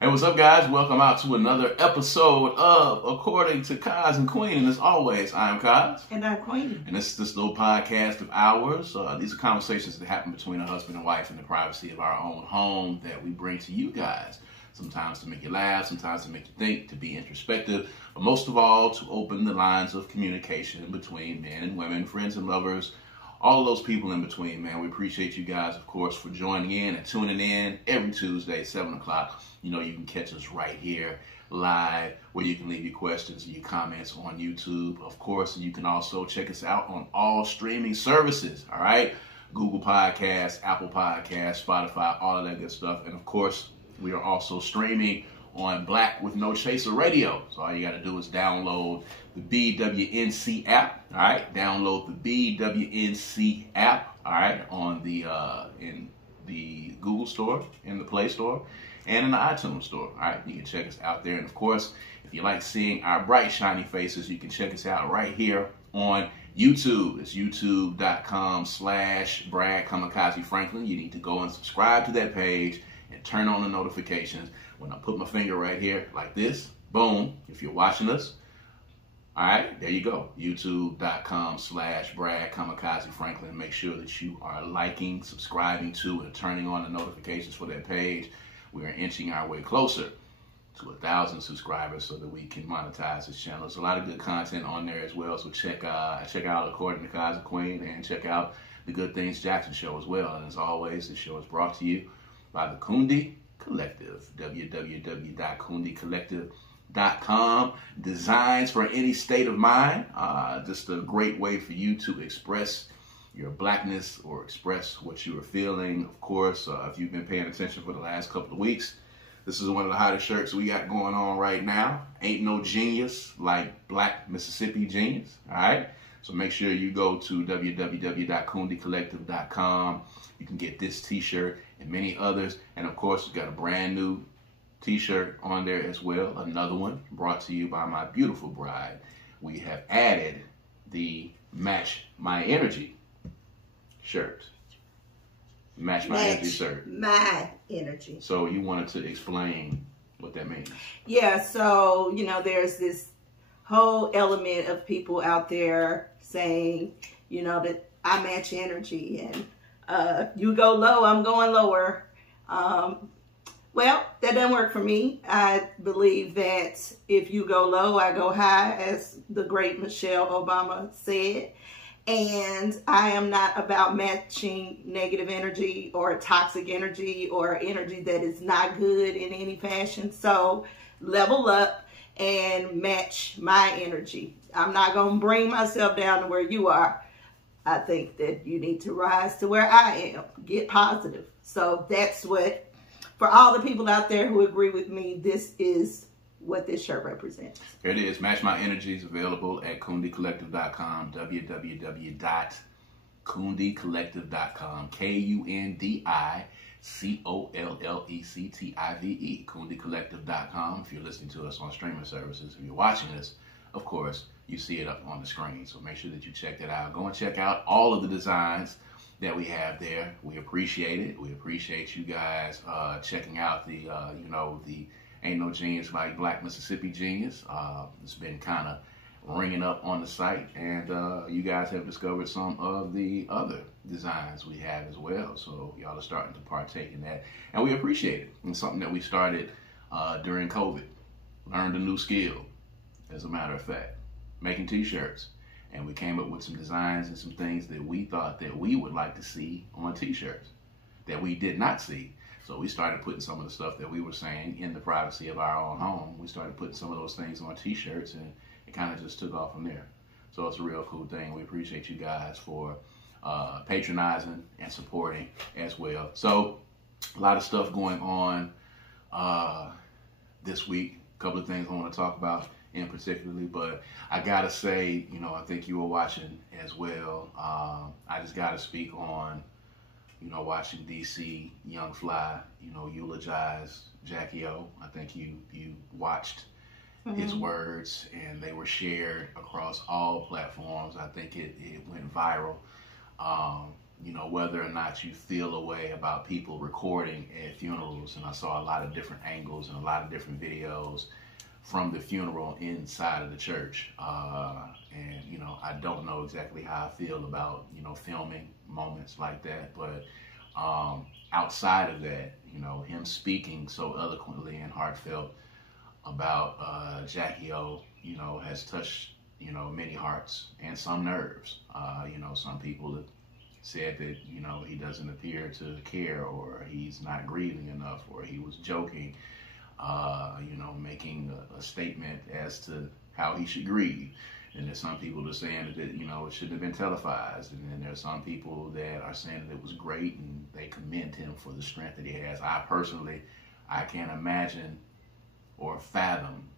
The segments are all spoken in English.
Hey, what's up, guys? Welcome out to another episode of According to Kaz Queen. And as always, I'm Kaz. And I'm Queen. And this little podcast of ours. These are conversations that happen between a husband and wife in the privacy of our own home that we bring to you guys. Sometimes to make you laugh, sometimes to make you think, to be introspective, but most of all, to open the lines of communication between men and women, friends and lovers, all of those people in between, man. We appreciate you guys, of course, for joining in and tuning in every Tuesday, 7 o'clock. You know, you can catch us right here live where you can leave your questions and your comments on YouTube. Of course, you can also check us out on all streaming services, all right? Google Podcasts, Apple Podcasts, Spotify, all of that good stuff. And, of course, we are also streaming on Black with No Chaser Radio. So all you got to do is download the BWNC app, all right? Download the BWNC app, all right, on the in the Google Store, in the Play Store, and in the iTunes Store, all right? You can check us out there. And, of course, if you like seeing our bright, shiny faces, you can check us out right here on YouTube. It's youtube.com/BradKamikazeFranklin. You need to go and subscribe to that page and turn on the notifications. When I put my finger right here like this, boom, if you're watching us, all right, there you go. youtube.com/BradKamikazeFranklin. Make sure that you are liking, subscribing to, and turning on the notifications for that page. We are inching our way closer to 1,000 subscribers so that we can monetize this channel. There's a lot of good content on there as well, so check out According to Kaz Queen, and check out the Good Things Jackson show as well. And as always, this show is brought to you by the Kundi Collective, www.kundicollective.com. Designs for any state of mind. Just a great way for you to express your blackness or express what you are feeling. Of course, if you've been paying attention for the last couple of weeks, this is one of the hottest shirts we got going on right now. Ain't no genius like Black Mississippi Genius, all right? So make sure you go to www.kundicollective.com. You can get this t-shirt and many others. And of course, we've got a brand new t-shirt on there as well. Another one brought to you by my beautiful bride. We have added the Match My Energy shirt. Match My Energy shirt. My energy. So you wanted to explain what that means. Yeah, so, you know, there's this whole element of people out there saying, you know, that I match energy and you go low, I'm going lower. Well, that doesn't work for me. I believe that if you go low, I go high, as the great Michelle Obama said. And I am not about matching negative energy or toxic energy or energy that is not good in any fashion. So level up and match my energy. I'm not going to bring myself down to where you are. I think that you need to rise to where I am. Get positive. So that's what, for all the people out there who agree with me, this is what this shirt represents. Here it is. Match My Energy is available at kundicollective.com, www.kundicollective.com, KUNDICOLLECTIVE, kundicollective.com. If you're listening to us on streaming services, if you're watching us, of course, you see it up on the screen. So make sure that you check that out. Go and check out all of the designs that we have there. We appreciate it. We appreciate you guys checking out the, the Ain't No Genius like Black Mississippi Genius. It's been kind of ringing up on the site, and you guys have discovered some of the other designs we have as well. So y'all are starting to partake in that, and we appreciate it. It's something that we started during COVID. Learned a new skill, as a matter of fact, making t-shirts. And we came up with some designs and some things that we thought that we would like to see on t-shirts that we did not see. So we started putting some of the stuff that we were saying in the privacy of our own home. We started putting some of those things on t-shirts, and it kind of just took off from there. So it's a real cool thing. We appreciate you guys for patronizing and supporting as well. So a lot of stuff going on this week. A couple of things I want to talk about in particularly, but I gotta say, you know, I think you were watching as well. I just gotta speak on, you know, watching DC Young Fly, you know, eulogize Jacky Oh. I think you watched his words, and they were shared across all platforms. I think it went viral. you know, whether or not you feel a way about people recording at funerals. And I saw a lot of different angles and a lot of different videos from the funeral inside of the church. And, you know, I don't know exactly how I feel about, you know, filming moments like that. But outside of that, you know, him speaking so eloquently and heartfelt about Jacky Oh, you know, has touched, you know, many hearts and some nerves. You know, some people have said that, you know, he doesn't appear to care, or he's not grieving enough, or he was joking, you know, making a statement as to how he should grieve. And there's some people that are saying that, you know, it shouldn't have been televised. And then there's some people that are saying that it was great and they commend him for the strength that he has. I personally, I can't imagine or fathom,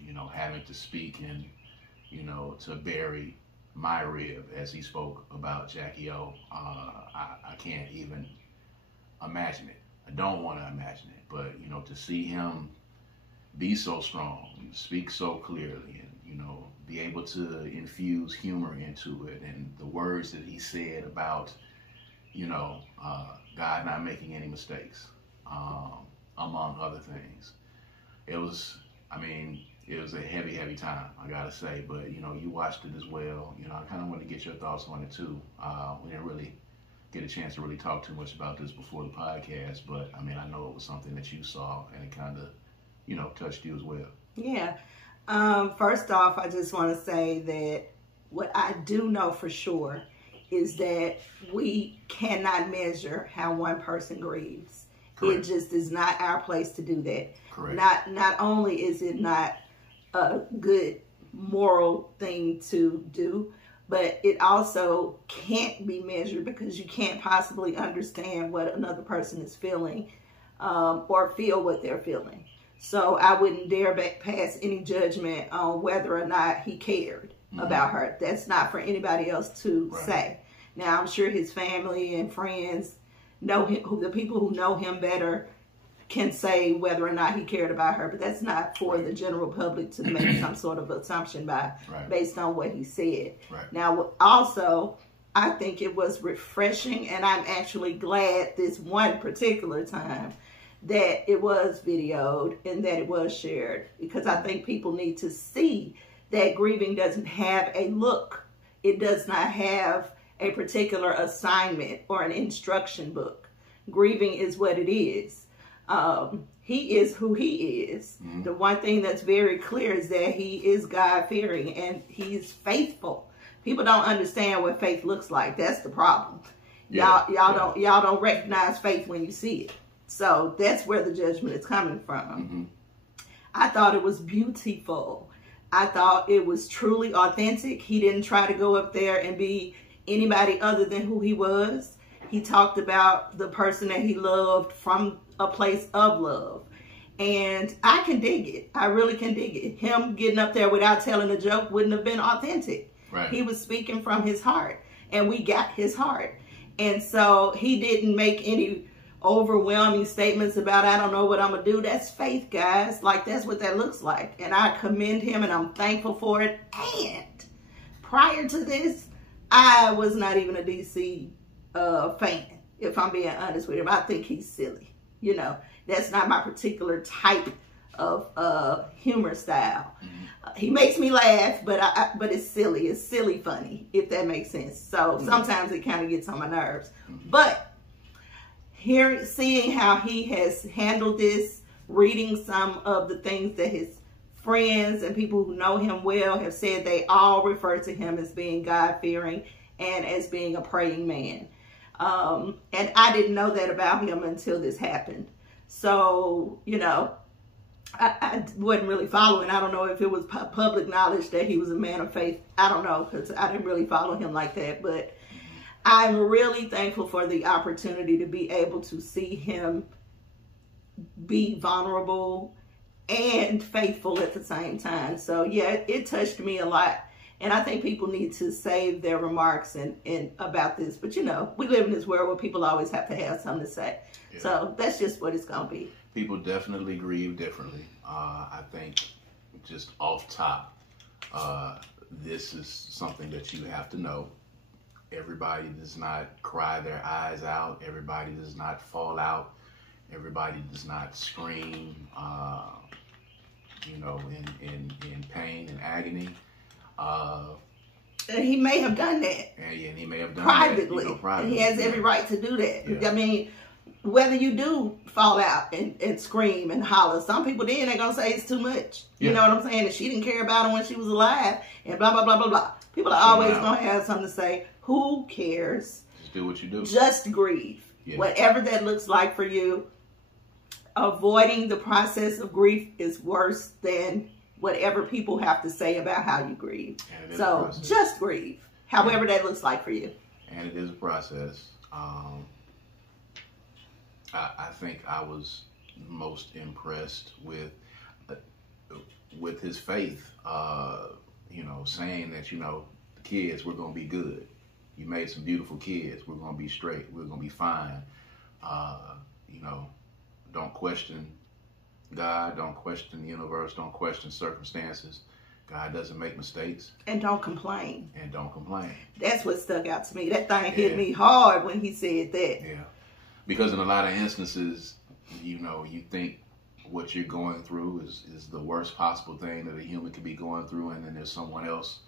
you know, having to speak and, you know, to bury my rib as he spoke about Jacky Oh. I can't even imagine it. I don't want to imagine it. But, you know, to see him be so strong, speak so clearly, and, you know, be able to infuse humor into it, and the words that he said about, you know, God not making any mistakes, among other things. It was, I mean, it was a heavy, heavy time, I gotta say. But, you know, you watched it as well. You know, I kind of wanted to get your thoughts on it too. We didn't really get a chance to really talk too much about this before the podcast, but I mean, I know it was something that you saw and it kind of, you know, touched you as well. Yeah. First off, I just want to say that what I do know for sure is that we cannot measure how one person grieves. Correct. It just is not our place to do that. Correct. Not only is it not a good moral thing to do, but it also can't be measured, because you can't possibly understand what another person is feeling, or feel what they're feeling. So I wouldn't dare pass any judgment on whether or not he cared about her. That's not for anybody else to say. Now, I'm sure his family and friends know him, the people who know him better can say whether or not he cared about her, but that's not for the general public to make some sort of assumption based on what he said. Now, also, I think it was refreshing, and I'm actually glad this one particular time that it was videoed and that it was shared, because I think people need to see that grieving doesn't have a look. It does not have a particular assignment or an instruction book. Grieving is what it is. He is who he is. The one thing that's very clear is that he is God-fearing and he's faithful. People don't understand what faith looks like. That's the problem. Y'all don't recognize faith when you see it. So that's where the judgment is coming from. I thought it was beautiful. I thought it was truly authentic. He didn't try to go up there and be anybody other than who he was. He talked about the person that he loved from a place of love. And I can dig it. I really can dig it. Him getting up there without telling a joke wouldn't have been authentic. He was speaking from his heart, and we got his heart. And so he didn't make any overwhelming statements about, I don't know what I'm going to do. That's faith, guys. Like, that's what that looks like. And I commend him, and I'm thankful for it. And prior to this, I was not even a DC fan, if I'm being honest with him. I think he's silly. You know, that's not my particular type of humor style. He makes me laugh, but it's silly. It's silly funny, if that makes sense. So sometimes it kind of gets on my nerves. But seeing how he has handled this, reading some of the things that his friends and people who know him well have said, they all refer to him as being God-fearing and as being a praying man. And I didn't know that about him until this happened. So, you know, I wasn't really following. I don't know if it was public knowledge that he was a man of faith. I don't know, because I didn't really follow him like that. But I'm really thankful for the opportunity to be able to see him be vulnerable and faithful at the same time. So, yeah, it touched me a lot. And I think people need to save their remarks and about this. But, you know, we live in this world where people always have to have something to say. Yeah. So that's just what it's going to be. People definitely grieve differently. I think just off top, this is something that you have to know. Everybody does not cry their eyes out. Everybody does not fall out. Everybody does not scream, in pain and agony. He may have done that. And he may have done privately. that, privately. And he has every right to do that. Yeah. I mean, whether you do fall out and scream and holler, some people then they're going to say it's too much. You know what I'm saying? And she didn't care about him when she was alive and blah, blah, blah, blah, blah. People are always going to have something to say. Who cares? Just do what you do. Just grieve. Yeah. Whatever that looks like for you. Avoiding the process of grief is worse than whatever people have to say about how you grieve. So just grieve, however that looks like for you. And it is a process. I think I was most impressed with his faith, saying that, the kids, we're going to be good. You made some beautiful kids. We're going to be straight. We're going to be fine. Don't question God. Don't question the universe. Don't question circumstances. God doesn't make mistakes. And don't complain. And don't complain. That's what stuck out to me. That thing hit me hard when he said that. Yeah. Because in a lot of instances, you think what you're going through is the worst possible thing that a human could be going through, and then there's someone else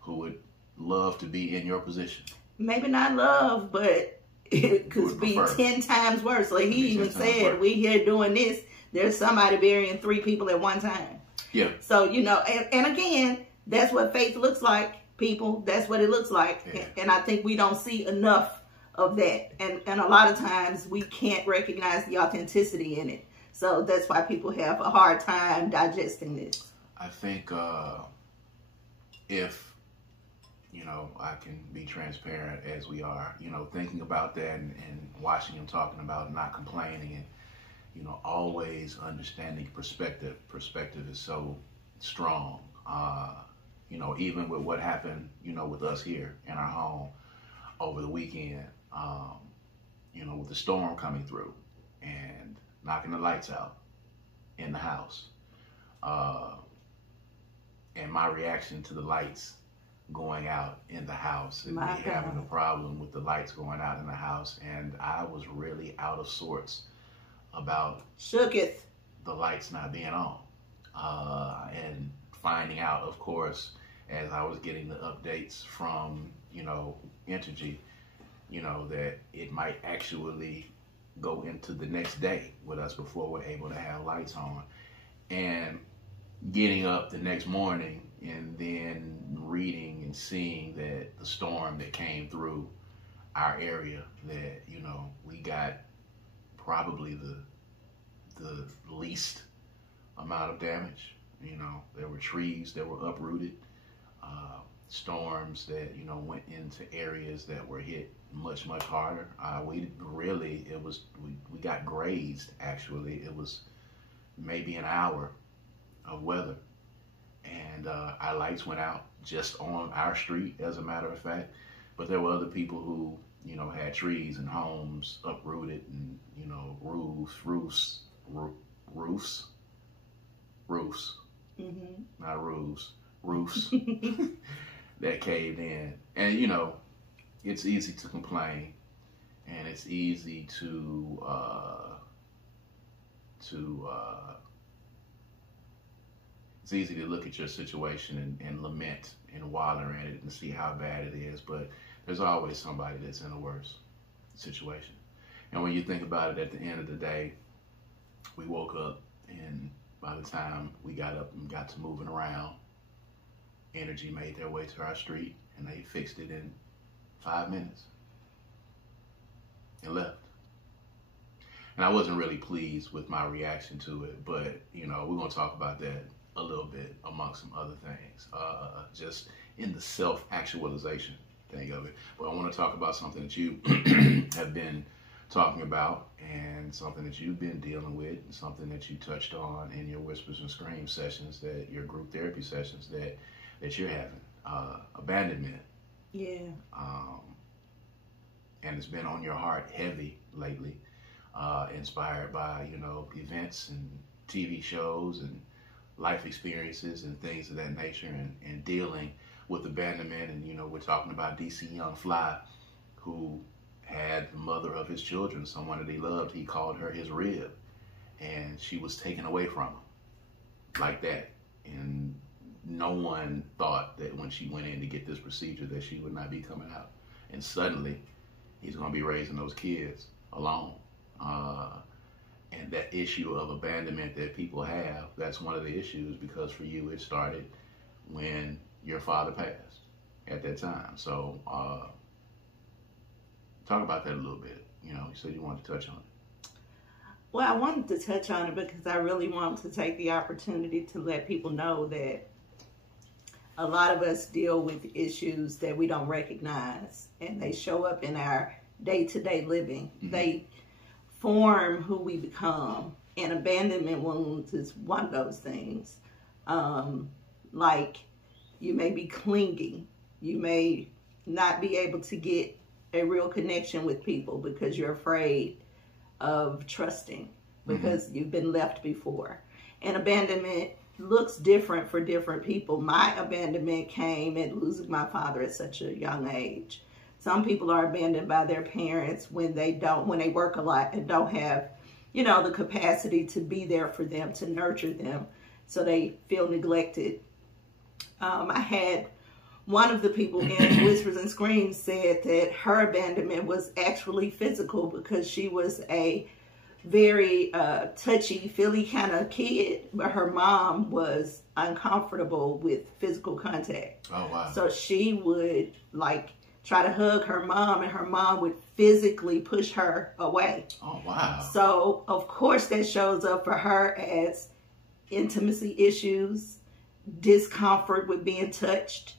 who would love to be in your position. Maybe not love, but it could be 10 times worse. Like he even said, we here doing this, there's somebody burying 3 people at one time. Yeah. So, and again, that's what faith looks like, people. That's what it looks like. Yeah. And I think we don't see enough of that. And a lot of times we can't recognize the authenticity in it. So that's why people have a hard time digesting this. I think if, I can be transparent as we are, thinking about that and watching him talking about not complaining and, always understanding perspective. Perspective is so strong, even with what happened, with us here in our home over the weekend, with the storm coming through and knocking the lights out in the house. And my reaction to the lights going out in the house and me having a problem with the lights going out in the house. And I was really out of sorts about shooketh the lights not being on. And finding out, of course, as I was getting the updates from, Entergy, that it might actually go into the next day with us before we're able to have lights on. And getting up the next morning and then reading and seeing that the storm that came through our area, that, we got probably the least amount of damage. There were trees that were uprooted, storms that, went into areas that were hit much, much harder. We got grazed, actually. It was maybe an hour of weather. And our lights went out just on our street, as a matter of fact. But there were other people who, had trees and homes uprooted and, roofs, mm-hmm. not roofs, roofs that caved in. And, it's easy to complain, and it's easy to it's easy to look at your situation and lament and wallow in it and see how bad it is, but there's always somebody that's in a worse situation. And when you think about it, at the end of the day, we woke up, and by the time we got up and got to moving around, Energy made their way to our street, and they fixed it in 5 minutes and left. And I wasn't really pleased with my reaction to it, but, we're going to talk about that a little bit amongst some other things, just in the self-actualization thing of it. But I want to talk about something that you have been talking about, and something that you've been dealing with, and something that you touched on in your Whispers and Screams sessions, that your group therapy sessions that you're having, abandonment. Yeah. And it's been on your heart heavy lately, inspired by, events and TV shows and life experiences and things of that nature, and dealing with abandonment, and we're talking about DC Young Fly, who had the mother of his children, someone that he loved. He called her his rib, and she was taken away from him like that. And no one thought that when she went in to get this procedure that she would not be coming out. And suddenly, he's going to be raising those kids alone. And that issue of abandonment that people have, that's one of the issues, because for you it started when your father passed at that time. So talk about that a little bit. You said you wanted to touch on it. Well, I wanted to touch on it because I really want to take the opportunity to let people know that a lot of us deal with issues that we don't recognize, and they show up in our day-to-day living. Mm-hmm. They form who we become, and abandonment wounds is one of those things. Like, you may be clinging. You may not be able to get a real connection with people because you're afraid of trusting, because you've been left before. And abandonment looks different for different people. My abandonment came at losing my father at such a young age. Some people are abandoned by their parents when they work a lot and don't have, the capacity to be there for them, to nurture them, so they feel neglected. I had one of the people in Whispers and Screams said that her abandonment was actually physical, because she was a very touchy-feely kind of kid, but her mom was uncomfortable with physical contact. Oh, wow. So she would, try to hug her mom, and her mom would physically push her away. Oh, wow. So, of course, that shows up for her as intimacy issues, discomfort with being touched.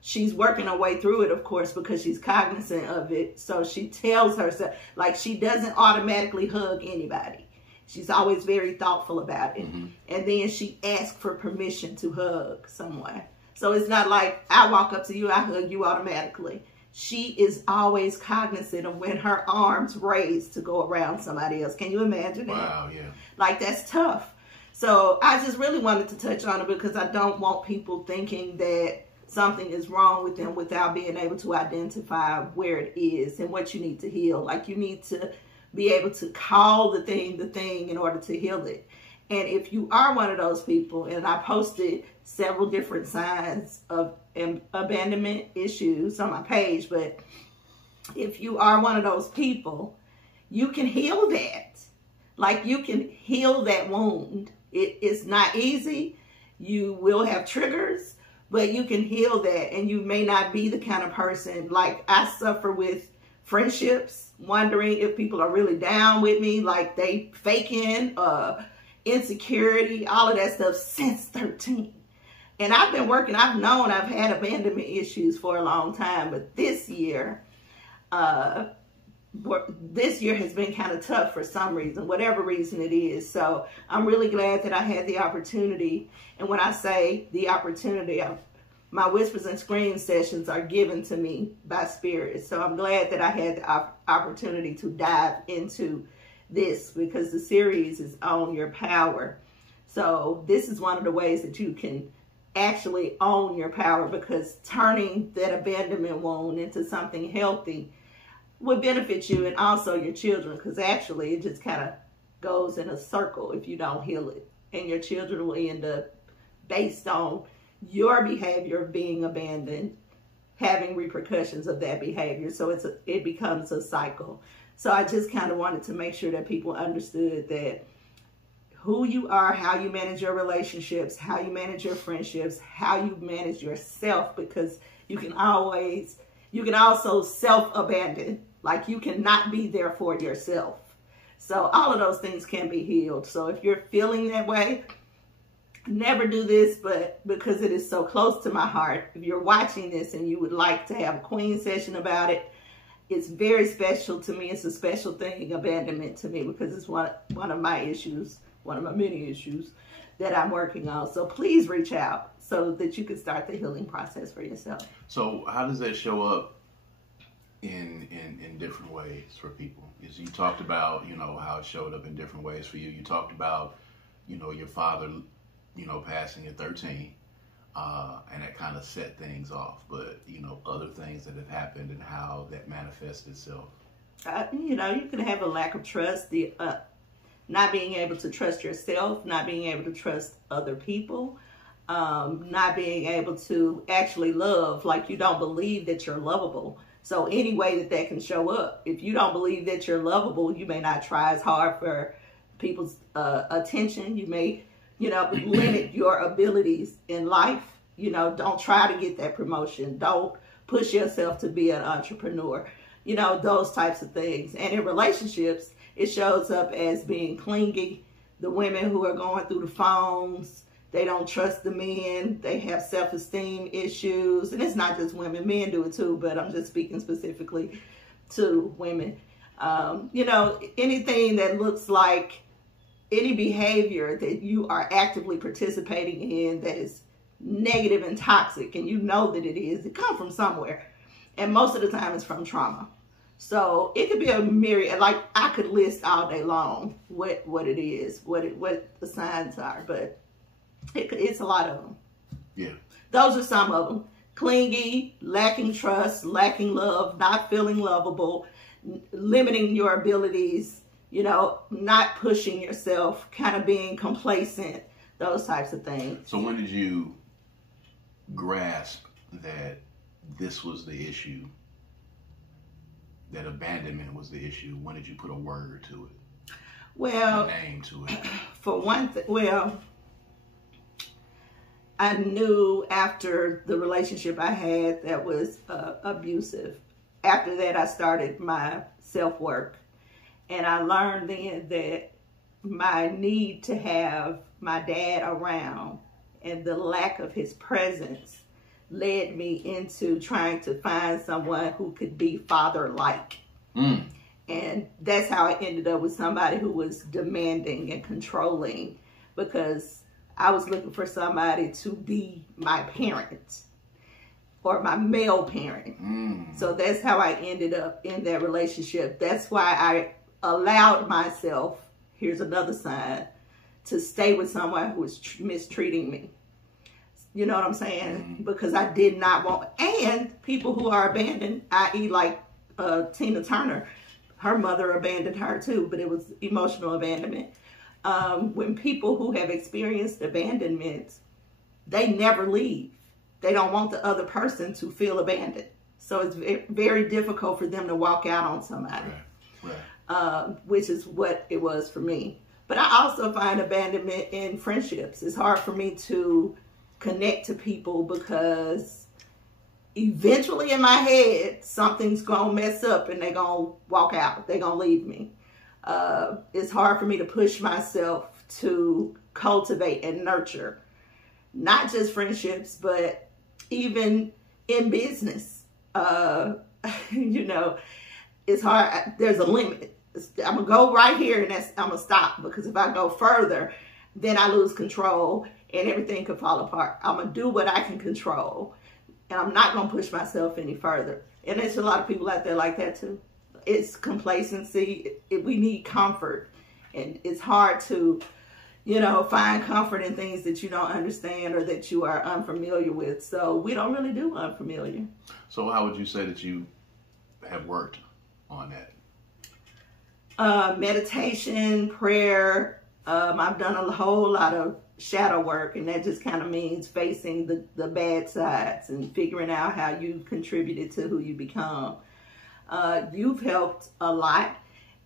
She's working her way through it, of course, because she's cognizant of it. So she tells herself, she doesn't automatically hug anybody. She's always very thoughtful about it. Mm-hmm. And then she asks for permission to hug someone. So it's not like I walk up to you, I hug you automatically. She is always cognizant of when her arms raise to go around somebody else. Can you imagine that? Wow, yeah. That's tough. So I just really wanted to touch on it, because I don't want people thinking that something is wrong with them without being able to identify where it is and what you need to heal. You need to be able to call the thing in order to heal it. And if you are one of those people, and I posted several different signs of abandonment issues on my page, but if you are one of those people, you can heal that. You can heal that wound. It is not easy. You will have triggers, but you can heal that. And you may not be the kind of person, I suffer with friendships, wondering if people are really down with me, they faking, insecurity, all of that stuff since 13. And I've been working, I've had abandonment issues for a long time, but this year has been kind of tough for some reason, whatever reason it is. So I'm really glad that I had the opportunity. And when I say the opportunity, my Whispers and Screams sessions are given to me by Spirit. So I'm glad that I had the opportunity to dive into this, because the series is Own Your Power. So this is one of the ways that you can actually own your power, because turning that abandonment wound into something healthy would benefit you and also your children, because actually it just kind of goes in a circle if you don't heal it, and your children will end up, based on your behavior of being abandoned, having repercussions of that behavior. So it becomes a cycle. So I just kind of wanted to make sure that people understood that who you are, how you manage your relationships, how you manage your friendships, how you manage yourself, because you can also self-abandon. You cannot be there for yourself. So all of those things can be healed. So if you're feeling that way, never do this, but because it is so close to my heart, if you're watching this and you would like to have a Queen session about it, it's very special to me. It's a special thing, abandonment, to me, because it's one of my issues, one of my many issues that I'm working on. So please reach out so that you can start the healing process for yourself. So how does that show up in different ways for people? Is you talked about, how it showed up in different ways for you. You talked about, your father, passing at 13. and that kind of set things off. But, you know, other things that have happened and how that manifests itself. You know, you can have a lack of trust, not being able to trust yourself, not being able to trust other people, not being able to actually love, like you don't believe that you're lovable. So any way that can show up, if you don't believe that you're lovable, you may not try as hard for people's attention. You may, you know, limit your abilities in life. You know, don't try to get that promotion. Don't push yourself to be an entrepreneur. You know, those types of things. And in relationships, it shows up as being clingy. The women who are going through the phones, they don't trust the men. They have self-esteem issues. And it's not just women. Men do it too, but I'm just speaking specifically to women. You know, anything that looks like any behavior that you are actively participating in that is negative and toxic, and you know that it is, it comes from somewhere. And most of the time it's from trauma. So it could be a myriad, like I could list all day long what it is, what the signs are, but it's a lot of them. Yeah. Those are some of them. Clingy, lacking trust, lacking love, not feeling lovable, limiting your abilities, you know, not pushing yourself, kind of being complacent, those types of things. So when did you grasp that this was the issue? That abandonment was the issue? When did you put a word to it? Well, a name to it? For one thing, well, I knew after the relationship I had that was abusive. After that, I started my self-work. And I learned then that my need to have my dad around and the lack of his presence led me into trying to find someone who could be father-like. And that's how I ended up with somebody who was demanding and controlling, because I was looking for somebody to be my parent or my male parent. So that's how I ended up in that relationship. That's why I allowed myself, here's another sign, to stay with someone who was mistreating me. You know what I'm saying? Because I did not want, and people who are abandoned, i.e. like Tina Turner, her mother abandoned her too, but it was emotional abandonment. When people who have experienced abandonment, they never leave. They don't want the other person to feel abandoned. So it's very difficult for them to walk out on somebody, which is what it was for me. But I also find abandonment in friendships. It's hard for me to connect to people because eventually in my head, something's going to mess up and they're going to walk out. They're going to leave me. It's hard for me to push myself to cultivate and nurture, not just friendships, but even in business. You know, it's hard. There's a limit. I'm going to go right here and I'm going to stop, because if I go further, then I lose control and everything could fall apart. I'm going to do what I can control, and I'm not going to push myself any further. And there's a lot of people out there like that too. It's complacency. We need comfort, and it's hard to, you know, find comfort in things that you don't understand or that you are unfamiliar with. So we don't really do unfamiliar. So how would you say that you have worked on that? Meditation, prayer. I've done a whole lot of shadow work, and that just kind of means facing the bad sides and figuring out how you contributed to who you become. You've helped a lot,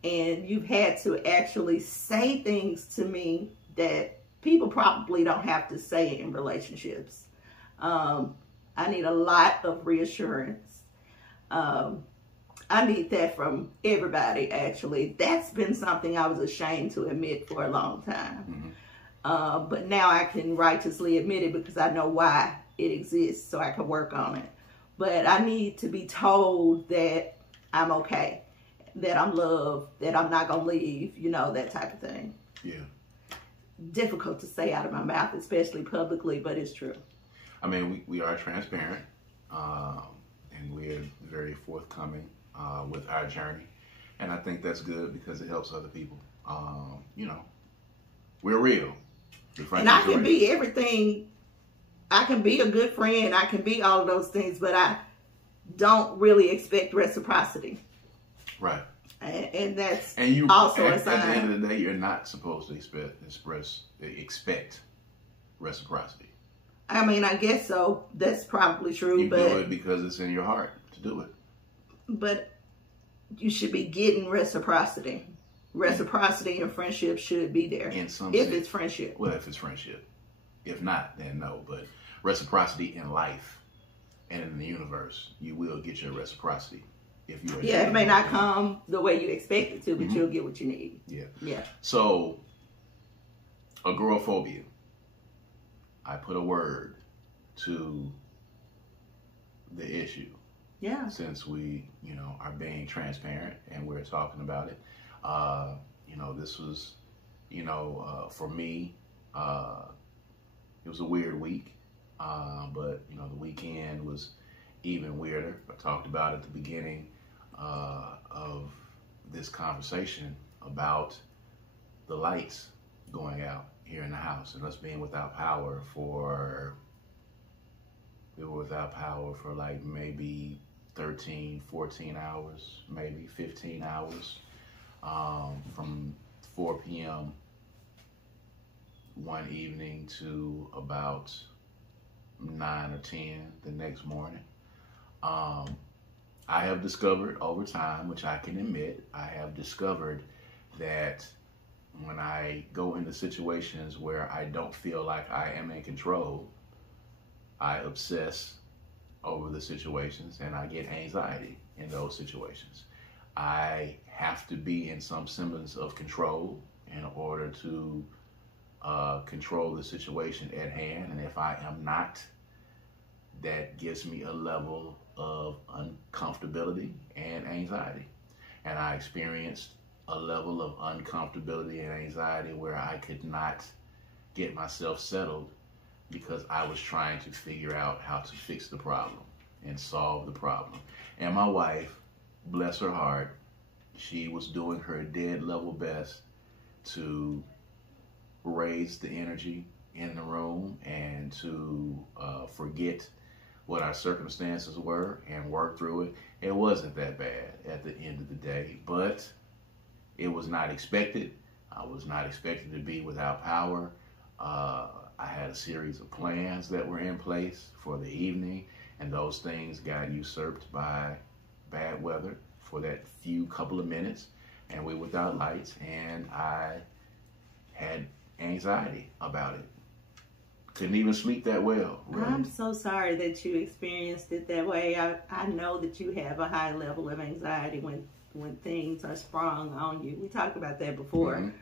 and you've had to actually say things to me that people probably don't have to say in relationships. I need a lot of reassurance. I need that from everybody, actually. That's been something I was ashamed to admit for a long time. But now I can righteously admit it because I know why it exists, so I can work on it. But I need to be told that I'm okay, that I'm loved, that I'm not going to leave, you know, that type of thing. Yeah. Difficult to say out of my mouth, especially publicly, but it's true. I mean, we are transparent, and we're very forthcoming with our journey. And I think that's good because it helps other people. You know, we're real. And I can be everything I can be a good friend. I can be all of those things, but I don't really expect reciprocity. Right. And that's you also a sign. At the end of the day, you're not supposed to expect reciprocity. I mean, I guess so. That's probably true. You do it because it's in your heart to do it. But you should be getting reciprocity. Reciprocity in friendship should be there. In some if sense. It's friendship. Well, if it's friendship. If not, then no. But reciprocity in life and in the universe, you will get your reciprocity. If you it may not come the way you expect it to, but you'll get what you need. Yeah. So, agoraphobia. I put a word to the issue. Yeah. Since we, are being transparent and we're talking about it. This was, for me, it was a weird week. But, the weekend was even weirder. I talked about at the beginning of this conversation about the lights going out here in the house and us being without power for like maybe 13, 14 hours, maybe 15 hours, from 4 p.m. one evening to about 9 or 10 the next morning. I have discovered over time, which I can admit, I have discovered that when I go into situations where I don't feel like I am in control, I obsess over the situations and I get anxiety in those situations. I have to be in some semblance of control in order to control the situation at hand. And if I am not, that gives me a level of uncomfortability and anxiety. And I experienced a level of uncomfortability and anxiety where I could not get myself settled because I was trying to figure out how to fix the problem and solve the problem. And my wife, bless her heart, she was doing her dead level best to raise the energy in the room and to forget what our circumstances were and work through it. It wasn't that bad at the end of the day, but it was not expected. I was not expected to be without power. I had a series of plans that were in place for the evening, and those things got usurped by bad weather for that few couple of minutes, and we were without lights, and I had anxiety about it. Couldn't even sleep that well. Really. I'm so sorry that you experienced it that way. I know that you have a high level of anxiety when things are sprung on you. We talked about that before.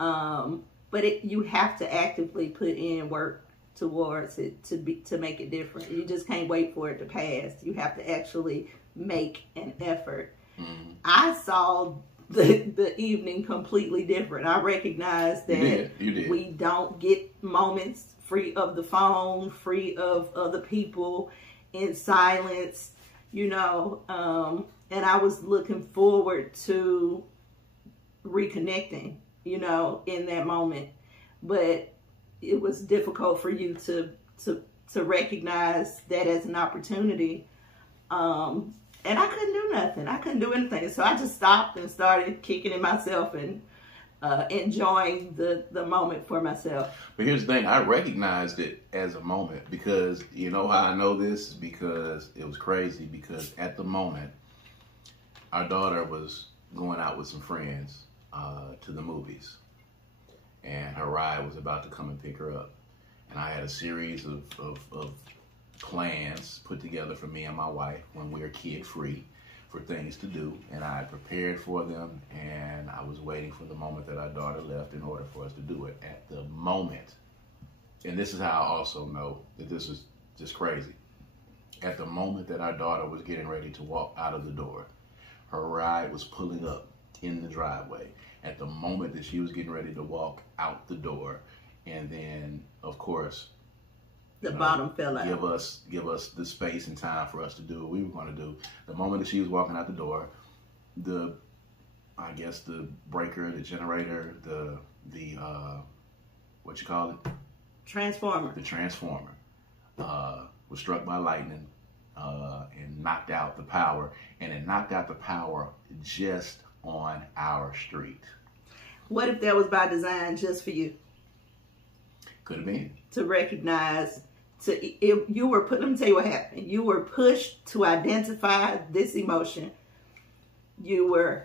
Mm-hmm. But you have to actively put in work towards it to make it different. You just can't wait for it to pass. You have to actually make an effort. Mm-hmm. I saw the evening completely different. I recognize that you did. We don't get moments free of the phone, free of other people, in silence, and I was looking forward to reconnecting, in that moment. But it was difficult for you to recognize that as an opportunity. And I couldn't do nothing. I couldn't do anything. So I just stopped and started kicking it myself and enjoying the moment for myself. But here's the thing. I recognized it as a moment because, you know how I know this? Because it was crazy. Because at the moment, our daughter was going out with some friends to the movies. And her ride was about to come and pick her up. And I had a series of plans put together for me and my wife when we were kid-free for things to do, and I prepared for them, and I was waiting for the moment that our daughter left in order for us to do it. At the moment, and this is how I also know that this is just crazy, at the moment that our daughter was getting ready to walk out of the door, her ride was pulling up in the driveway. At the moment that she was getting ready to walk out the door, and then, of course, the bottom fell out. Give us the space and time for us to do what we were going to do. The moment that she was walking out the door, the breaker, the generator, the what you call it? Transformer. The transformer was struck by lightning and knocked out the power. And it knocked out the power just on our street. What if that was by design just for you? Could have been. To recognize, you were put, let me tell you what happened. You were pushed to identify this emotion. You were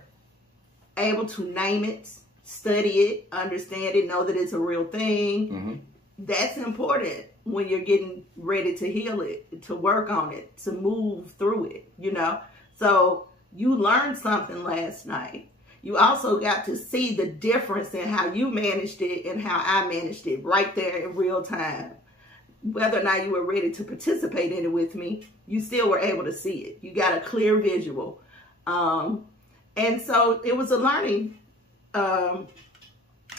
able to name it, study it, understand it, know that it's a real thing. Mm-hmm. That's important when you're getting ready to heal it, to work on it, to move through it, you know. So you learned something last night. You also got to see the difference in how you managed it and how I managed it right there in real time. Whether or not you were ready to participate in it with me, you still were able to see it. You got a clear visual. And so it was a learning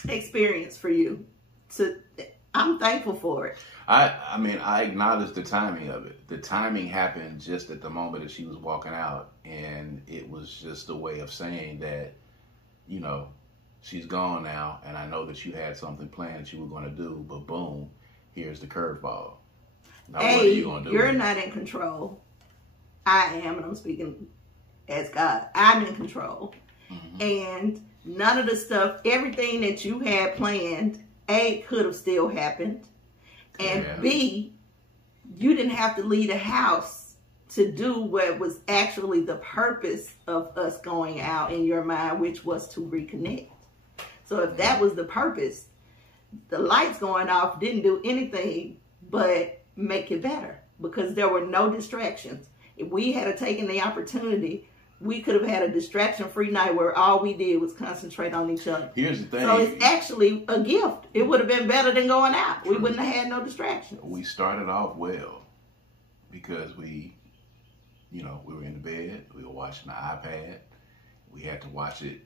experience for you. I'm thankful for it. I mean, I acknowledge the timing of it. The timing happened just at the moment that she was walking out. And it was just a way of saying that, you know, she's gone now. And I know that you had something planned that you were going to do. But boom, here's the curveball. Now, hey, what are you going to do? You're not in control. I am, and I'm speaking as God. I'm in control. Mm-hmm. And none of the stuff, everything that you had planned, A, could have still happened. And yeah. B, you didn't have to leave the house to do what was actually the purpose of us going out in your mind, which was to reconnect. So if that was the purpose, the lights going off didn't do anything but make it better because there were no distractions. If we had taken the opportunity, we could have had a distraction-free night where all we did was concentrate on each other. Here's the thing. So it's actually a gift. It would have been better than going out. True. We wouldn't have had no distractions. We started off well because we were in the bed. We were watching the iPad. We had to watch it,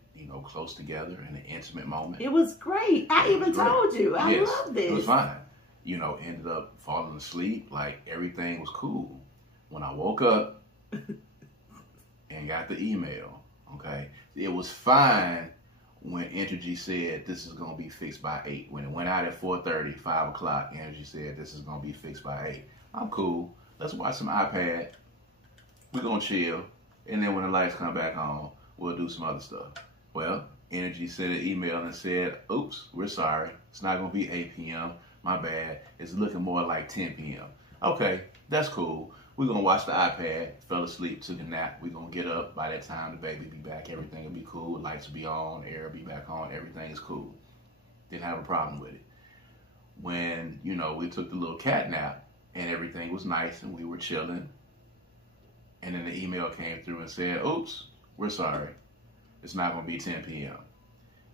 close together in an intimate moment. It was great. I even told you. I love this. It was fine. Ended up falling asleep. Like, everything was cool. When I woke up and got the email, okay, it was fine when Energy said this is going to be fixed by 8. When it went out at 4:30, 5 o'clock, Energy said this is going to be fixed by 8. I'm cool. Let's watch some iPad. We're going to chill. And then when the lights come back on, we'll do some other stuff. Well, Energy sent an email and said, oops, we're sorry. It's not going to be 8 p.m. My bad. It's looking more like 10 p.m. Okay, that's cool. We're going to watch the iPad. Fell asleep, took a nap. We're going to get up. By that time, the baby be back. Everything will be cool. Lights will be on. Air will be back on. Everything is cool. Didn't have a problem with it. When, we took the little cat nap and everything was nice and we were chilling. And then the email came through and said, oops, we're sorry. It's not going to be 10 p.m.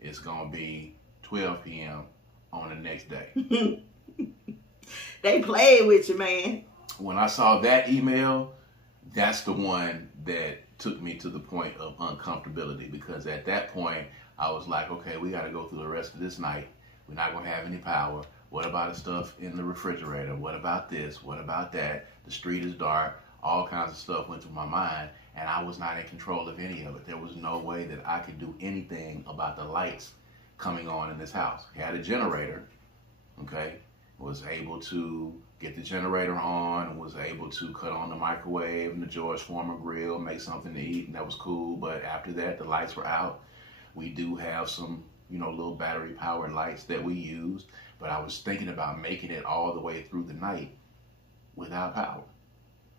It's going to be 12 p.m. on the next day. They played with you, man. When I saw that email, that's the one that took me to the point of uncomfortability, because at that point, I was like, okay, we got to go through the rest of this night. We're not going to have any power. What about the stuff in the refrigerator? What about this? What about that? The street is dark. All kinds of stuff went through my mind, and I was not in control of any of it. There was no way that I could do anything about the lights coming on in this house. We had a generator, okay? Was able to get the generator on, was able to cut on the microwave and the George Foreman grill, make something to eat, and that was cool. But after that, the lights were out. We do have some, little battery powered lights that we used, but I was thinking about making it all the way through the night without power.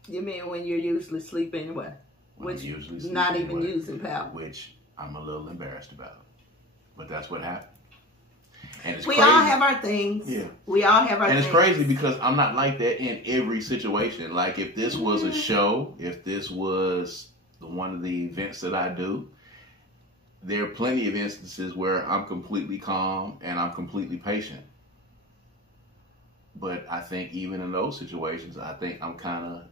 You mean when you're usually sleeping anyway? Which not even using power. Which I'm a little embarrassed about. But that's what happened. And it's we crazy. all have our things. Yeah. We all have our things. And it's crazy because I'm not like that in every situation. Like, if this was a show, if this was one of the events that I do, there are plenty of instances where I'm completely calm and I'm completely patient. But I think even in those situations, I think I'm kind of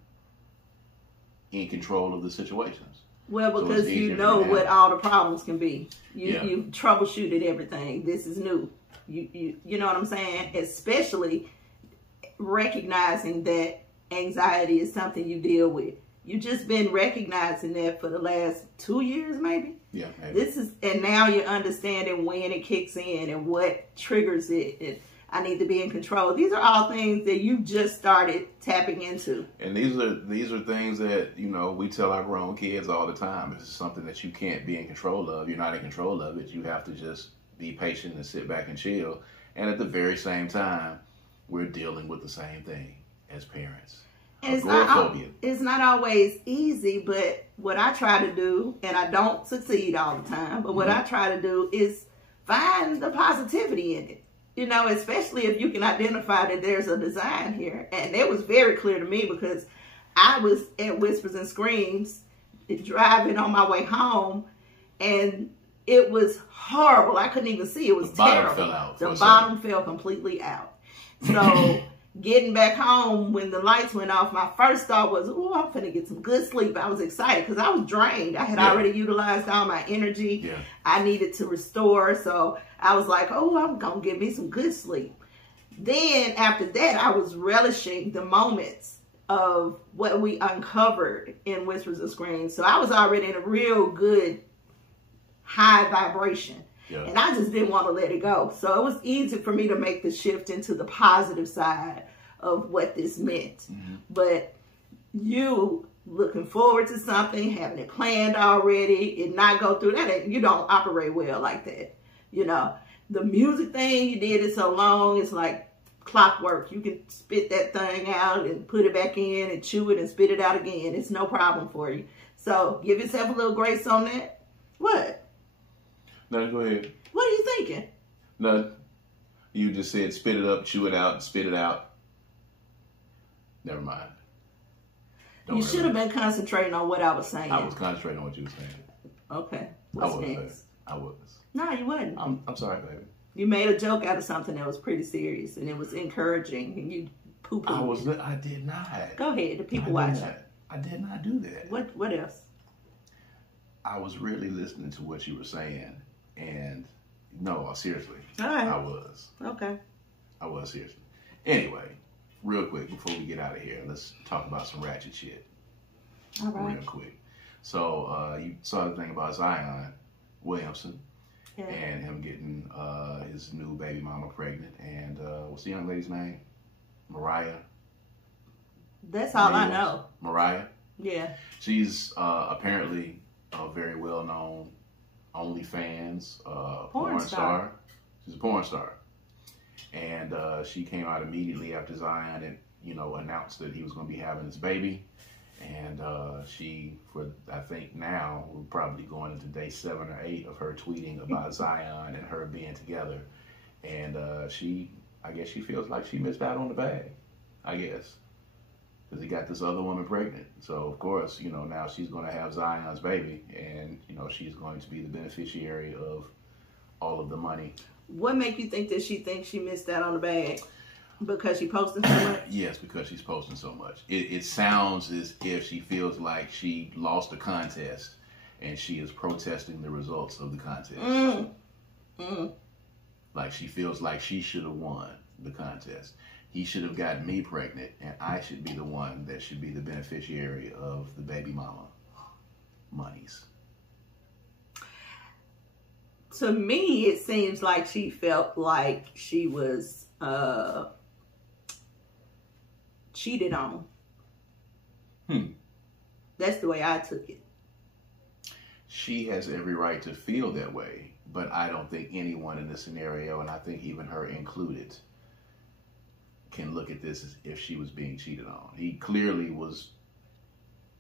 in control of the situations. Well, because you know what all the problems can be. You troubleshooted everything. This is new. You know what I'm saying? Especially recognizing that anxiety is something you deal with. You've just been recognizing that for the last 2 years, maybe. Yeah, maybe. And now you're understanding when it kicks in and what triggers it. I need to be in control. These are all things that you just started tapping into. And these are things that, you know, we tell our grown kids all the time. This is something that you can't be in control of. You're not in control of it. You have to just be patient and sit back and chill. And at the very same time, we're dealing with the same thing as parents. Agoraphobia. It's not always easy, but what I try to do, and I don't succeed all the time, but what I try to do is find the positivity in it. You know, especially if you can identify that there's a design here. And it was very clear to me because I was at Whispers and Screams driving on my way home, and it was horrible. I couldn't even see. It was terrible. Fell out. The bottom fell completely out. So getting back home when the lights went off, my first thought was, oh, I'm finna get some good sleep. I was excited because I was drained. I had already utilized all my energy. Yeah. I needed to restore. So I was like, oh, I'm going to get me some good sleep. Then after that, I was relishing the moments of what we uncovered in Whispers and Screams. So I was already in a real good high vibration. Yeah. And I just didn't want to let it go. So it was easy for me to make the shift into the positive side of what this meant. But you looking forward to something, having it planned already, and not go through that, and you don't operate well like that. You know, the music thing, you did it so long, it's like clockwork. You can spit that thing out and put it back in and chew it and spit it out again. It's no problem for you. So give yourself a little grace on that. What? No, go ahead. What are you thinking? No, you just said spit it up, chew it out, spit it out. Never mind. You should have been concentrating on what I was saying. I was concentrating on what you were saying. Okay. What's next? I was. No, you wasn't. I'm sorry, baby. You made a joke out of something that was pretty serious, and it was encouraging, and you poo-pooed. I did not. Go ahead. The people watch. I did not do that. What else? I was really listening to what you were saying, and no, seriously. All right. I was. Okay. I was, seriously. Anyway, real quick, before we get out of here, let's talk about some ratchet shit. All right. Real quick. So, you saw the thing about Zion Williamson and him getting his new baby mama pregnant. And what's the young lady's name? Mariah. That's all I know. Mariah? Yeah. She's apparently a very well-known OnlyFans porn star. She's a porn star. And she came out immediately after Zion and, you know, announced that he was going to be having his baby. And she, for I think now, we're probably going into day 7 or 8 of her tweeting about Zion and her being together. And I guess she feels like she missed out on the bag, I guess. Because he got this other woman pregnant. So, of course, you know, now she's going to have Zion's baby. And, you know, she's going to be the beneficiary of all of the money. What make you think that she thinks she missed out on the bag? Because she posted so much? Yes, because she's posting so much. It sounds as if she feels like she lost a contest and she is protesting the results of the contest. Like she feels like she should have won the contest. He should have gotten me pregnant and I should be the one that should be the beneficiary of the baby mama monies. To me, it seems like she felt like she was cheated on. That's the way I took it. She has every right to feel that way, but I don't think anyone in this scenario, and I think even her included, can look at this as if she was being cheated on. He clearly was,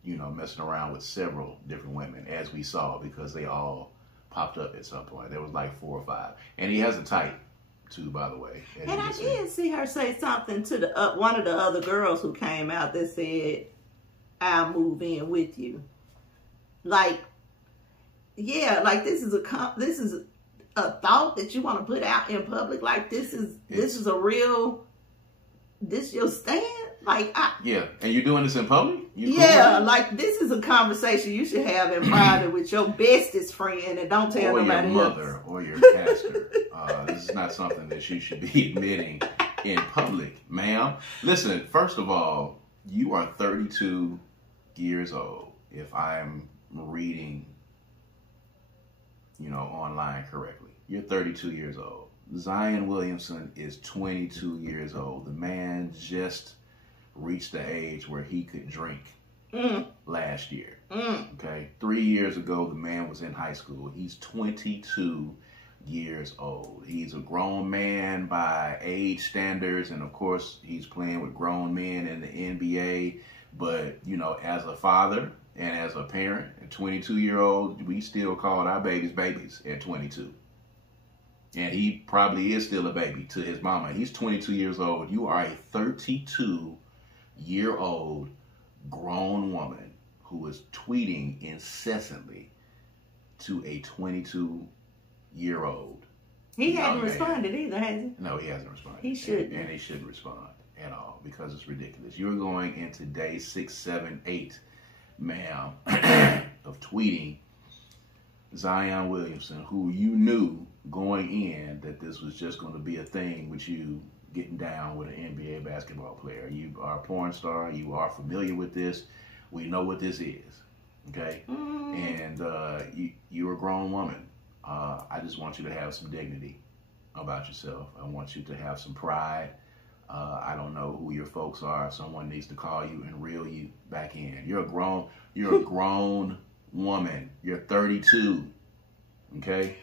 you know, messing around with several different women, as we saw, because they all popped up at some point. There was like 4 or 5. And he has a type, too, by the way. And I did see her say something to the one of the other girls who came out that said, I'll move in with you. Like, yeah, like this is a thought that you want to put out in public. Like this is a real, this your stand? Like yeah, and you're doing this in public? Yeah, like this is a conversation you should have in private with your bestest friend, and don't tell nobody else. Or your mother, or your pastor. This is not something that you should be admitting in public, ma'am. Listen, first of all, you are 32 years old. If I'm reading, you know, online correctly, you're 32 years old. Zion Williamson is 22 years old. The man just reached the age where he could drink last year. Okay, 3 years ago, the man was in high school. He's 22 years old. He's a grown man by age standards, and of course, he's playing with grown men in the NBA. But, you know, as a father and as a parent, a 22-year-old, we still call our babies at 22. And he probably is still a baby to his mama. He's 22 years old. You are a 32-year-old grown woman who is tweeting incessantly to a 22-year-old. He hasn't responded either, has he? No, he hasn't responded. He should. And he shouldn't respond at all because it's ridiculous. You're going into day 6, 7, 8, ma'am, of tweeting Zion Williamson, who you knew going in that this was just going to be a thing with you getting down with an NBA basketball player. You are a porn star. You are familiar with this. We know what this is, okay? And you're a grown woman. I just want you to have some dignity about yourself. I want you to have some pride. I don't know who your folks are. Someone needs to call you and reel you back in. You're a grown woman. You're 32, okay?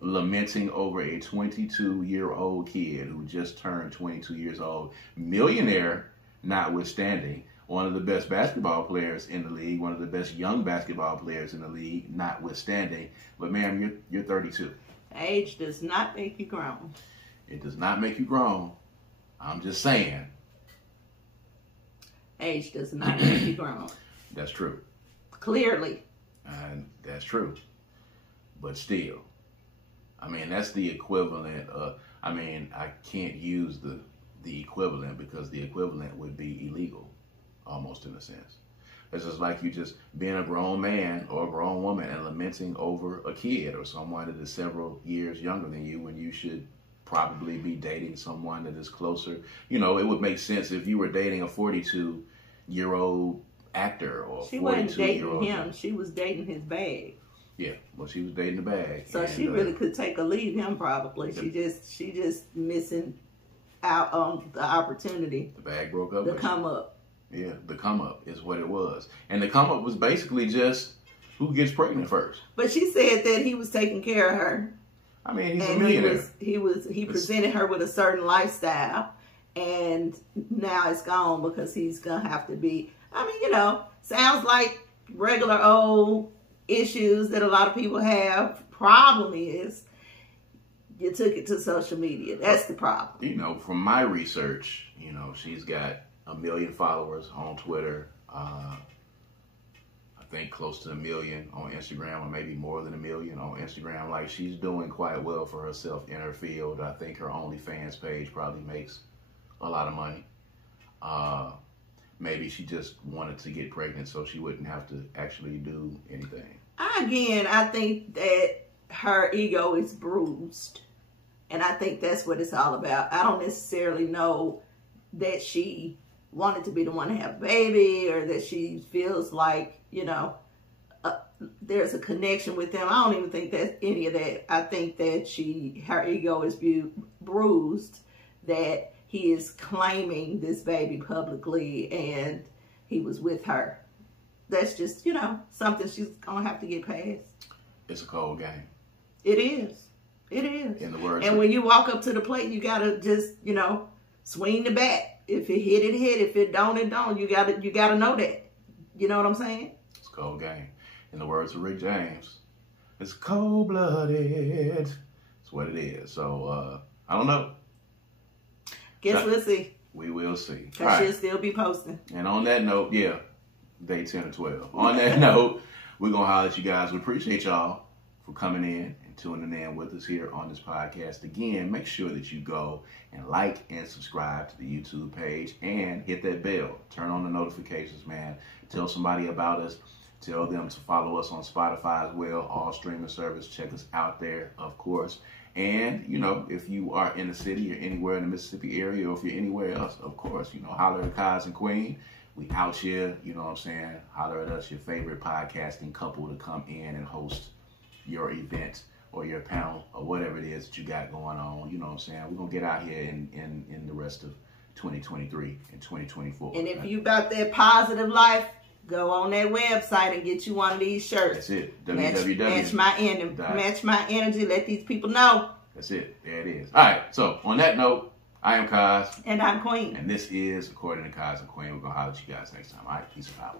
Lamenting over a 22-year-old kid who just turned 22 years old. Millionaire, notwithstanding. One of the best basketball players in the league. One of the best young basketball players in the league, notwithstanding. But, ma'am, you're 32. Age does not make you grown. It does not make you grown. I'm just saying. Age does not make you grown. That's true. Clearly. And that's true. But still, I mean, that's the equivalent of, I mean, I can't use the equivalent because the equivalent would be illegal, almost in a sense. It's just like you just being a grown man or a grown woman and lamenting over a kid or someone that is several years younger than you when you should probably be dating someone that is closer. You know, it would make sense if you were dating a 42-year-old actor or she wasn't dating him. Man. She was dating his bag. Yeah, well, she was dating the bag. So she really could take or leave him probably. She just missing out on the opportunity. The bag broke up. The come up. Yeah, the come up is what it was. And the come up was basically just who gets pregnant first. But she said that he was taking care of her. I mean, he's a millionaire. He presented her with a certain lifestyle, and now it's gone because he's gonna have to be. I mean, you know, sounds like regular old issues that a lot of people have. Problem is, you took it to social media. That's the problem. You know, from my research, you know, she's got 1 million followers on Twitter. I think close to 1 million on Instagram, or maybe more than 1 million on Instagram. Like, she's doing quite well for herself in her field. I think her OnlyFans page probably makes a lot of money. Maybe she just wanted to get pregnant so she wouldn't have to actually do anything. I think that her ego is bruised. And I think that's what it's all about. I don't necessarily know that she wanted to be the one to have a baby or that she feels like, you know, there's a connection with them. I don't even think that's any of that. I think that her ego is bruised, that he is claiming this baby publicly and he was with her. That's just, you know, something she's going to have to get past. It's a cold game. It is. It is. In the words and when you walk up to the plate, you got to just, you know, swing the bat. If it hit, it hit. If it don't, it don't. You got to know that. You know what I'm saying? It's a cold game. In the words of Rick James, it's cold-blooded. That's what it is. So, I don't know. Guess we'll see. We will see. Because she'll still be posting. And on that note, yeah, day 10 or 12. On that note, we're going to holler at you guys. We appreciate y'all for coming in and tuning in with us here on this podcast. Again, make sure that you go and like and subscribe to the YouTube page and hit that bell. Turn on the notifications, man. Tell somebody about us. Tell them to follow us on Spotify as well, all streaming service. Check us out there, of course. And, you know, if you are in the city or anywhere in the Mississippi area, or if you're anywhere else, of course, you know, holler at Kaz and Queen. We out here, you know what I'm saying? Holler at us, your favorite podcasting couple, to come in and host your event or your panel or whatever it is that you got going on. You know what I'm saying? We're going to get out here in the rest of 2023 and 2024. And if you about that positive life, go on that website and get you one of these shirts. That's it. Match my energy. Let these people know. That's it. There it is. All right. So on that note, I am Kaz. And I'm Queen. And this is According to Kaz Queen. We're going to holler at you guys next time. All right. Peace and power.